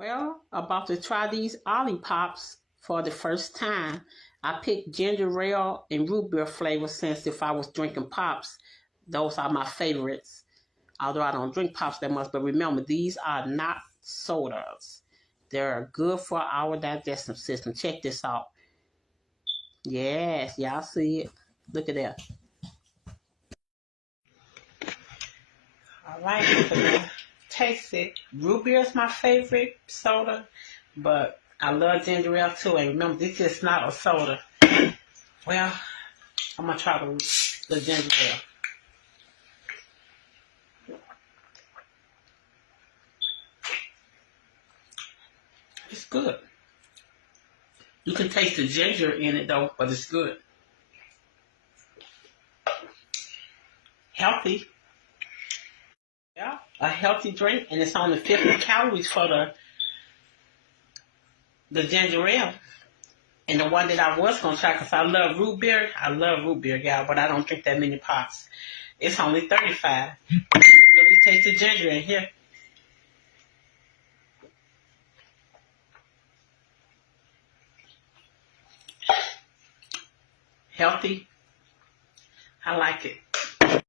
Well, about to try these Ollipops for the first time. I picked ginger ale and root beer flavor since if I was drinking pops, those are my favorites. Although I don't drink pops that much, but remember, these are not sodas. They're good for our digestive system. Check this out. Yes, y'all see it. Look at that. All right, I'm gonna taste it. Root beer is my favorite soda, but I love ginger ale too. And remember, this is not a soda. Well, I'm gonna try the ginger ale. It's good. You can taste the ginger in it though, but it's good. Healthy. Yeah, a healthy drink, and it's only 50 calories for the ginger ale. And the one that I was gonna try, cause I love root beer. I love root beer, y'all, but I don't drink that many pots. It's only 35. You can really taste the ginger in here. Healthy. I like it.